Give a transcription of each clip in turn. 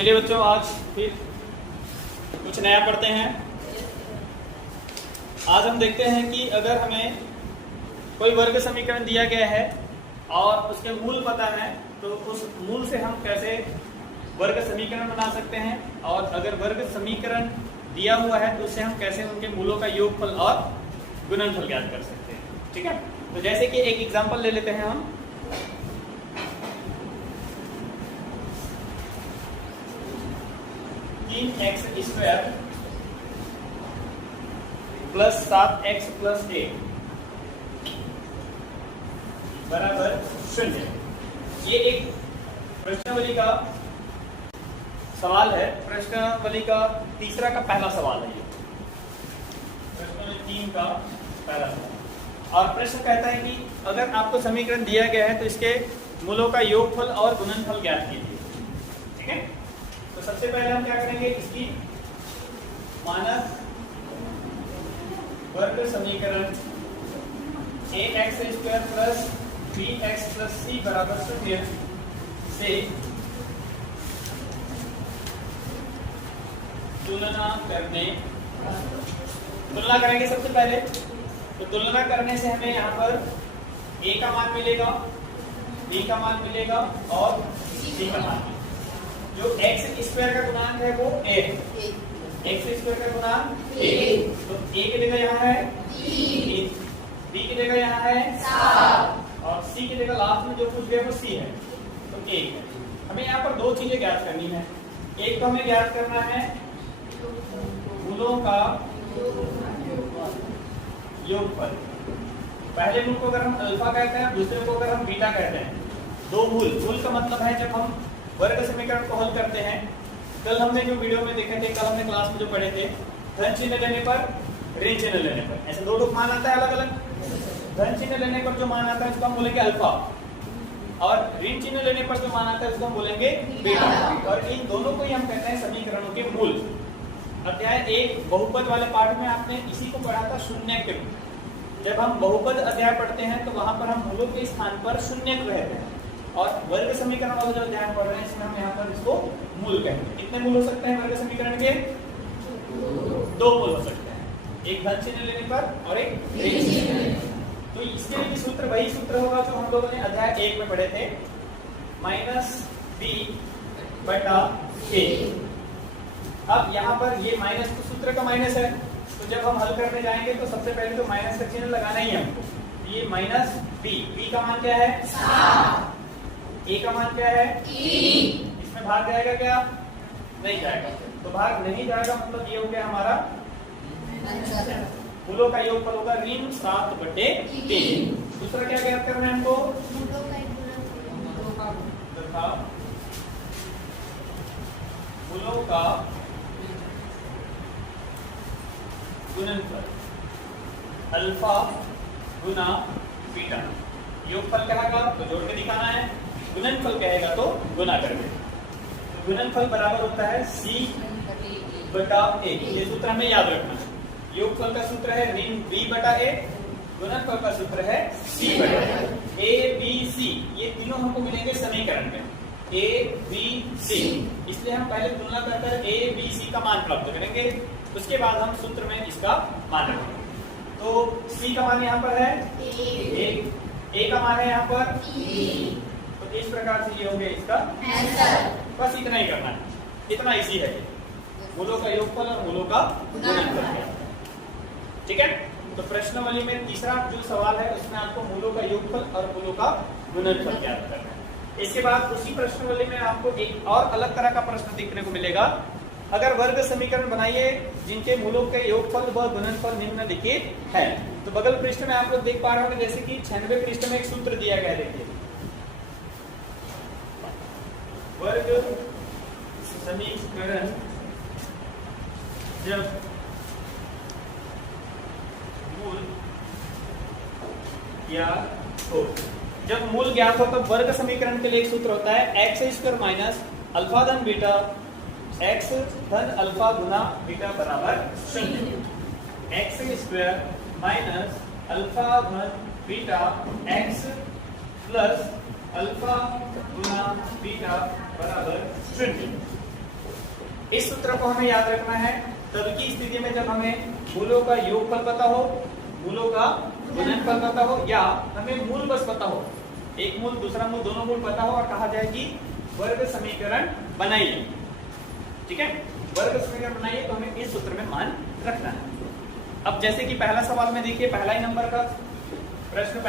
चलिए बच्चों, आज फिर कुछ नया पढ़ते हैं। आज हम देखते हैं कि अगर हमें कोई वर्ग समीकरण दिया गया है और उसके मूल पता है तो उस मूल से हम कैसे वर्ग समीकरण बना सकते हैं, और अगर वर्ग समीकरण दिया हुआ है तो उससे हम कैसे उनके मूलों का योगफल और गुणनफल ज्ञात कर सकते हैं। ठीक है, तो जैसे कि एक एग्जांपल ले लेते हैं हम। तीन x square plus 7x plus 1 बराबर 0। ये एक प्रश्नावली का सवाल है, प्रश्नावली का तीसरा का पहला सवाल है। ये प्रश्नावली 3 का पहला सवाल, और प्रश्न कहता है कि अगर आपको समीकरण दिया गया है तो इसके मूलों का योगफल और गुणनफल ज्ञात कीजिए। ठीक है, तो सबसे पहले हम क्या करेंगे, इसकी मानक वर्ग समीकरण ax square plus bx plus c बराबर 0 से तुलना करेंगे। सबसे पहले तो तुलना करने से हमें यहाँ पर a का मान मिलेगा, b का मान मिलेगा और c का मान मिलेगा। जो x स्क्वायर का गुणांक है वो a है, x स्क्वायर का गुणांक a, तो a की जगह यहाँ है 3, b की जगह यहाँ है 7 और c की जगह लास्ट में जो कुछ गया वो c है, तो 1 है। हमें यहाँ पर दो चीजें ज्ञात करनी है। एक तो हमें ज्ञात करना है मूलों का योगफल। पहले मूल को अगर हम अल्फा कहते हैं, दूसरे को अगर हम बीटा कहते हैं। दो मूल का मतलब है जब हम वर्ग समीकरण को हल करते हैं। कल हमने जो वीडियो में देखे थे, कल हमने क्लास में जो पढ़े थे, धन चिन्ह लेने पर ऋण चिन्ह लेने पर ऐसे दो मान आता है अलग अलग। धन चिन्ह लेने पर जो मान आता है उसको हम बोलेंगे अल्फा, और ऋण चिन्ह लेने पर जो मान आता है उसको हम बोलेंगे बीटा। और इन दोनों को ही हम कहते हैं समीकरणों के मूल। अध्याय 1 बहुपद वाले पाठ में आपने इसी को पढ़ा था, शून्य। जब हम बहुपद अध्याय पढ़ते हैं तो वहां पर हम मूलों के स्थान पर शून्य रहते हैं, और वर्ग समीकरण वाला जो अध्याय पढ़ रहे हैं इसमें हम यहाँ पर इसको मूल कहेंगे। कितने मूल हो सकते हैं वर्ग समीकरण के? दो मूल हो सकते हैं, एक धन चिन्ह लेने पर और एक ऋण चिन्ह लेने पर। तो इसके लिए सूत्र वही सूत्र होगा जो हम लोगों ने अध्याय 1 में पढ़े थे, -b/a। अब यहाँ पर ये माइनस तो सूत्र का माइनस है, तो जब हम हल करने जाएंगे तो सबसे पहले तो माइनस का चिन्ह लगाना ही है हमको। ये -b का मान क्या है? 7। a का मान क्या है? 3। इसमें भाग जाएगा क्या? नहीं जाएगा। तो भाग नहीं जाएगा मतलब ये हो गया हमारा मूलों का योगफल होगा ऋण 7/3। दूसरा क्या ज्ञात करना है हमको? तथा मूलों का गुणनफल अल्फा गुना बीटा। योगफल कहेगा तो जोड़ के दिखाना है, गुणनफल कहेगा तो गुना करके। तो गुणनफल बराबर होता है c/a। ये सूत्र हमें याद रखना है। योगफल का सूत्र है ऋण b/a, गुणनफल का सूत्र है c/a। a b c ये तीनों हमको मिलेंगे समीकरण में, a b c। इसलिए हम पहले तुलना करकर a b c का मान प्राप्त करेंगे, उसके बाद हम सूत्र में इसका मान रखेंगे। तो c का मान यहाँ पर है a का मान है यहाँ पर 3। तो इस प्रकार से ये हो गया इसका आंसर। बस इतना ही करना है, इतना इजी है मूलों का योगफल और मूलों का गुणनफल। ठीक है, तो प्रश्नावली में तीसरा जो सवाल है उसमें आपको मूलों का योगफल और मूलों का गुणनफल ज्ञात करना है। इसके बाद उसी प्रश्नावली में आपको एक और अलग तरह का प्रश्न देखने को मिलेगा। अगर वर्ग समीकरण बनाइए जिनके मूलों के योगफल व गुणनफल निम्नलिखित है। तो बगल पृष्ठ में आप लोग देख पा रहे होंगे, जैसे कि 96 पृष्ठ में एक सूत्र दिया गया है। देखिए, वर्ग समीकरण जब मूल ज्ञात हो, जब मूल ज्ञात हो तो वर्ग समीकरण के लिए एक सूत्र होता है x² माइनस अल्फा धन बीटा x धन अल्फा गुना बीटा बराबर 0। x² माइनस अल्फा धन बीटा x प्लस अल्फा गुना बीटा बराबर 0। इस सूत्र को हमें याद रखना है तब की स्थिति में जब हमें मूलों का योगफल पता हो, मूलों का गुणनफल पता हो, या हमें मूल बस पता हो, एक मूल दूसरा मूल दोनों मूल पता हो और कहा जाए कि वर्ग समीकरण बनाइए। ठीक है, वर्ग समीकरण बनाइए तो हमें इस सूत्र में मान रखना है। अब जैसे कि पहला सवाल में देखिए, पहला ही नंबर का प्रश्न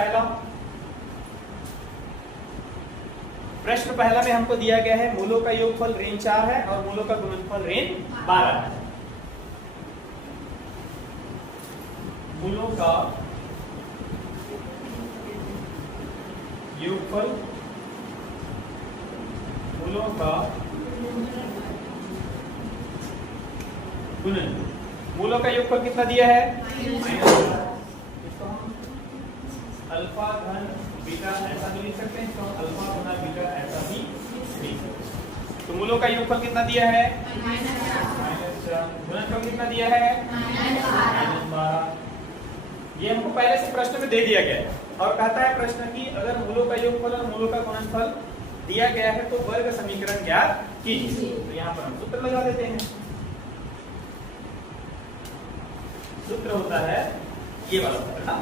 पहला में हमको दिया गया है मूलों का योगफल ऋण 4 है और मूलों का गुणनफल ऋण 12 है। मूलों का योगफल, मूलों का गुणन, मूलों का योगफल कितना दिया है? इसको हम अल्फा धन बीटा ऐसा भी लिख सकते हैं, इसको हम अल्फा गुना बीटा ऐसा भी लिख सकते हैं। तो मूलों का योगफल कितना दिया है? -4। गुणनफल कितना दिया है? -12। ये हमको पहले से प्रश्न में दे दिया गया है और कहता है प्रश्न की अगर मूलों का योगफल और मूलों का गुणनफल दिया गया है तो वर्ग समीकरण ज्ञात कीजिए। तो यहाँ पर हम सूत्र लगा देते हैं। सूत्र होता है ये वाला सूत्र ना,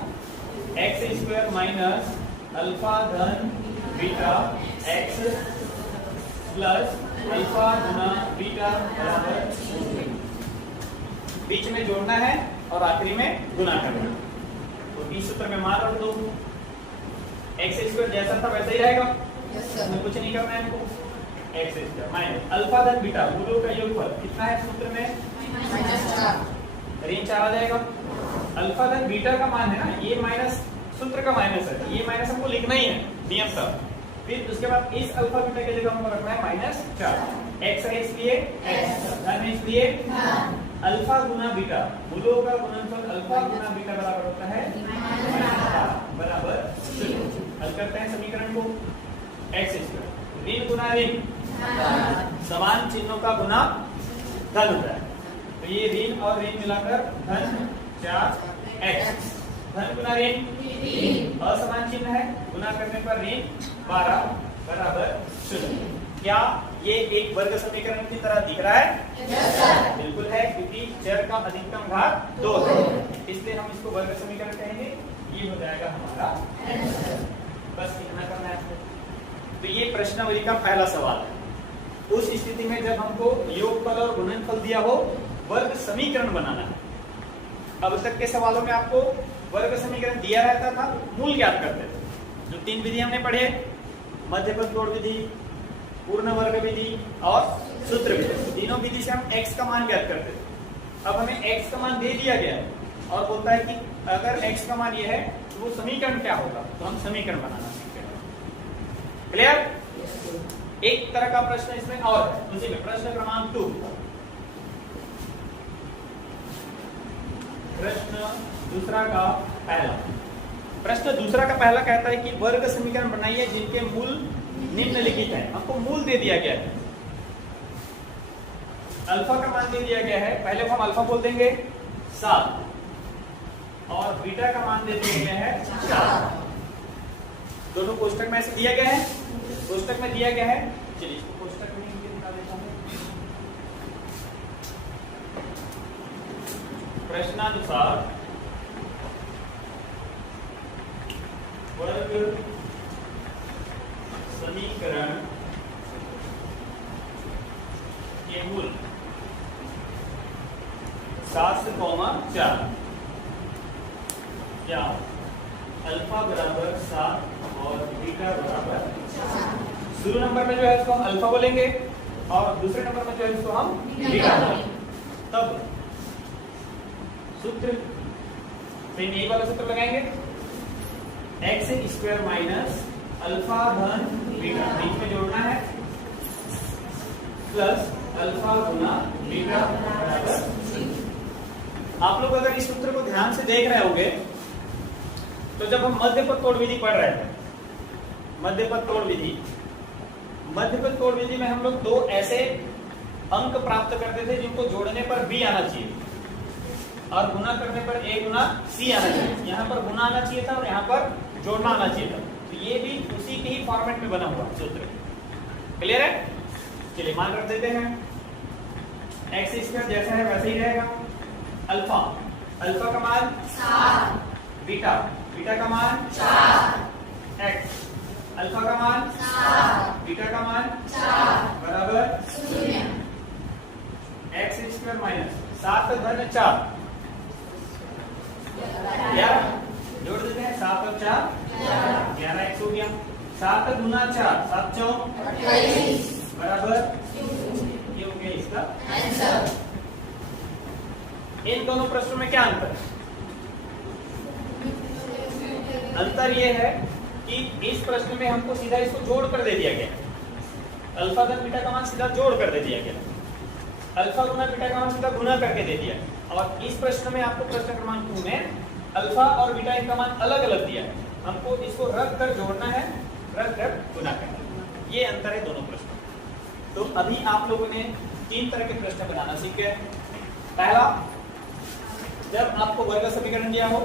x² माइनस अल्फा धन बीटा x प्लस अल्फा गुना बीटा बराबर, बीच में जोड़ना है और आखिरी में गुना करना है। तो इस सूत्र में मान रख दो, x² जैसा था वैसा ही रहेगा, इसमें कुछ नहीं करना है हमको। x² माइनस अल्फा धन बीटा, मूलों का योगफल कितना है सूत्र में? ऋण 4 आ जाएगा। अल्फा धन बीटा का मान है ना, ये माइनस सूत्र का माइनस है, ये माइनस हमको लिखना ही है नियम था। फिर उसके बाद इस अल्फा बीटा की जगह हमको रखना है -4। x है इसलिए x, धन है इसलिए अल्फा गुना बीटा, मूलों का गुणनफल अल्फा गुना बीटा बराबर होता है बराबर 0। हल करते हैं समीकरण को, x², ऋण गुना ऋण समान चिन्हों का गुना धन होता है, तो ये ऋण और ऋण मिलाकर धन 4x, धन गुना ऋण असमान चिन्ह है, गुना करने पर ऋण 12 बराबर 0। क्या ये एक वर्ग समीकरण की तरह दिख रहा है? बिल्कुल है, क्योंकि चर का अधिकतम घात 2 है, इसलिए हम इसको वर्ग समीकरण कहेंगे। ये हो जाएगा हमारा आंसर। बस इतना करना है। तो ये प्रश्नावली का पहला सवाल है। उस स्थिति में जब हमको योगफल और गुणनफल दिया हो, वर्ग समीकरण बनाना है। अब तक के सवालों में आपको वर्ग समीकरण दिया रहता था, मूल ज्ञात करते थे। जो 3 विधि हमने पढ़े, मध्यपद तोड़ विधि, पूर्ण वर्ग विधि और सूत्र विधि, तीनों विधि से हम x का मान ज्ञात करते थे। अब हमें x का मान दे दिया गया है और बोलता है कि अगर x का मान ये है तो वो समीकरण क्या होगा, तो हम समीकरण बनाना सीखते हैं। क्लियर? एक तरह का प्रश्न इसमें और है, उसी में प्रश्न क्रमांक 2। प्रश्न दूसरा का पहला, प्रश्न दूसरा का पहला कहता है कि वर्ग समीकरण बनाइए जिनके मूल निम्नलिखित है। हमको मूल दे दिया गया है, अल्फा का मान दे दिया गया है, पहले को हम अल्फा बोल देंगे 7 और बीटा का मान दे दिया गया है 4। दोनों कोष्टक में ऐसे दिया गया है, कोष्टक में दिया गया है। चलिए इसको कोष्टक में निकाल देता हूं। प्रश्नानुसार वर्ग समीकरण के मूल 7,4 या अल्फा बराबर 7 और बीटा बराबर 4। शुरू नंबर में जो है इसको हम अल्फा बोलेंगे और दूसरे नंबर में जो है इसको हम बीटा बोलेंगे। तब सूत्र से यही वाला सूत्र लगाएंगे, x² माइनस अल्फा धन बीटा, बीच में जोड़ना है, प्लस अल्फा गुना बीटा बराबर 3। आप लोग अगर इस सूत्र को ध्यान से देख रहे होंगे तो जब हम मध्यपद तोड़ विधि पढ़ रहे थे, मध्यपद तोड़ विधि में हम लोग 2 ऐसे अंक प्राप्त करते थे जिनको जोड़ने पर b आना चाहिए और गुना करने पर a गुना c आना चाहिए। यहाँ पर गुना आना चाहिए था और यहाँ पर जोड़ना आना चाहिए था। तो ये भी उसी के ही फॉर्मेट में बना हुआ सूत्र। क्लियर है? चलिए मान रख देते हैं। एक्स स्क्वायर जैसा है वैसे ही रहेगा। अल्फा, अल्फा का मान 7, बीटा, बीटा का मान 4, एक्स, अल्फा का मान 7, बीटा का मान 4, बराबर 0, एक्स स्क्वायर माइनस 7 का घन 4, जोड़ देते हैं 7 और 4 11 एक्स हो गया। 7 गुना 4 7 चौक 28 बराबर ये हो गया इसका आंसर। इन दोनों प्रश्नों में क्या अंतर है? अंतर ये है कि इस प्रश्न में हमको सीधा इसको जोड़ कर दे दिया गया, अल्फा धन बीटा का मान सीधा जोड़ कर दे दिया गया, अल्फा गुना बीटा का मान सीधा गुना करके दे दिया। और इस प्रश्न में आपको प्रश्न क्रमांक 2 में अल्फा और बीटा का मान अलग अलग दिया है, हमको इसको रख कर जोड़ना है, रख कर गुना करना है। ये अंतर है दोनों प्रश्नों। तो अभी आप लोगों ने 3 तरह के प्रश्न बनाना सीख गए। पहला, जब आपको वर्ग समीकरण दिया हो,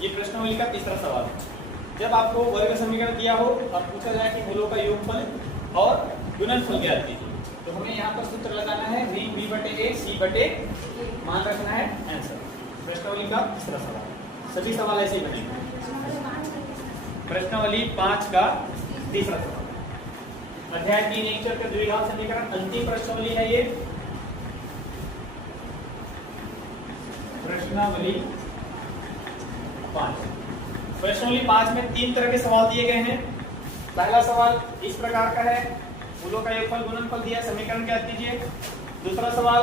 ये प्रश्नावली का तीसरा सवाल है। जब आपको वर्ग समीकरण दिया हो और पूछा जाए कि मूलों का योगफल और गुणनफल ज्ञात कीजिए, तो हमें यहाँ पर सूत्र लगाना है ऋण b बटे a c बटे मान रखना है आंसर। प्रश्नावली का तीसरा सवाल, सभी सवाल ऐसे ही बनेंगे। प्रश्नावली 5 का तीसरा सवाल, अध्याय 3 एक चर का द्विघात समीकरण, अंतिम प्रश्नावली है ये। प्रश्नावली 5, प्रश्नावली 5 में 3 तरह के सवाल दिए गए हैं। पहला सवाल इस प्रकार का है, मूलों का योगफल गुणनफल दिया, समीकरण ज्ञात कीजिए। दूसरा सवाल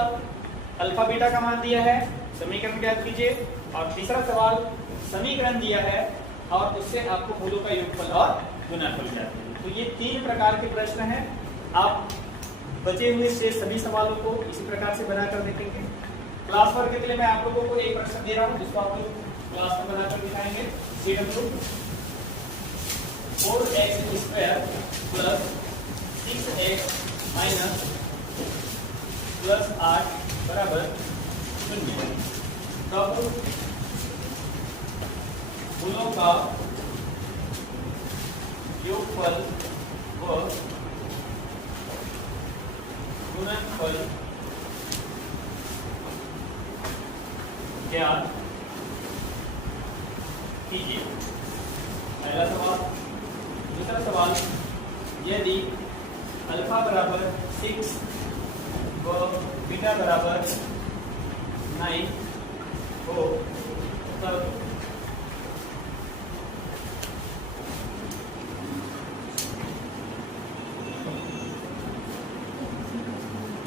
अल्फा बीटा का मान दिया है, समीकरण ज्ञात कीजिए। और तीसरा सवाल समीकरण दिया है और उससे आपको मूलों का योगफल और गुणनफल ज्ञात कीजिए। तो ये 3 प्रकार के प्रश्न हैं। आप बचे हुए से सभी सवालों को इसी प्रकार से बनाकर देखेंगे। क्लास वर्क के लिए मैं आप लोगों को एक प्रश्न दे रहा हूँ जिसको आप लोग क्लास में बनाकर दिखाएंगे। CW 4x square plus 6x minus plus 8 बराबर 0। तब मूलों का योगफल व गुणनफल ज्ञात कीजिए। पहला सवाल। दूसरा सवाल, यदि अल्फा बराबर 6 व बीटा बराबर 9 हो तब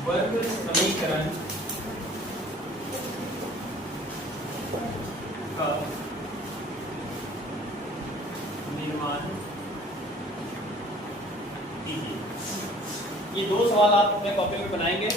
वर्ग समीकरण का निर्माण कीजिए। ये 2 सवाल आप अपने कॉपी में बनाएंगे।